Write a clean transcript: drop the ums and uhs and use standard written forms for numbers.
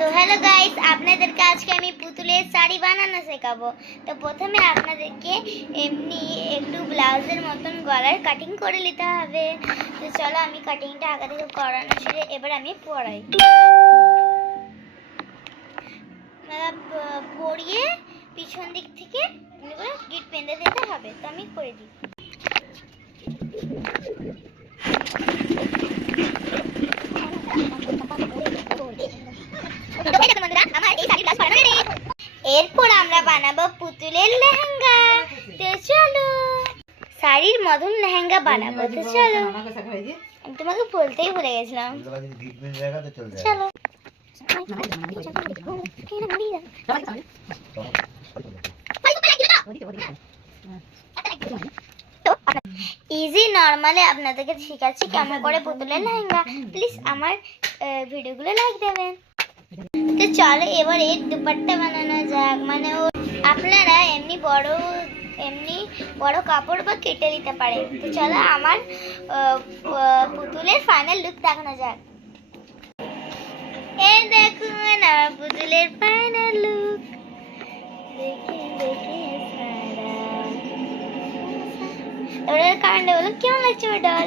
তো hello guys, আপনাদেরকে আজকে আমি পুতুলের শাড়ি বানানো শেখাবো। তো প্রথমে আপনাদেরকে এমনি একটু ব্লাউজের মতন গলার কাটিং করে নিতে হবে। তো চলো আমি কাটিংটা আগে থেকে করানো সেরে এবার আমি পরাই। পরিয়ে পিছন দিক থেকে গিট বেঁধে দিতে হবে। তো আমি করে দিই। এরপর আমরা বানাবো পুতুলের লেহেঙ্গা। তো চলো শাড়ির মতন লেহেঙ্গা বানাবো। তো চলো, আমি তোমাকে বলতেই ভুলে গেছিলাম। চলো ইজি নর্মালে আপনাদেরকে শেখাচ্ছি কেমন করে পুতুলের লেহেঙ্গা। প্লিজ আমার ভিডিওগুলো লাইক দেবেন। তো চলো এবার এর দুপাট্টা বানানো যাক। মানে আপনারা এমনি বড় কাপড় বা কেটে নিতে পারেন। তো চলো আমার পুতুলের ফাইনাল লুক দেখানো যাক। এই দেখুন আমার পুতুলের ফাইনাল লুক। এবারে কারণটা বলো কেমন লাগছে আমার ডল।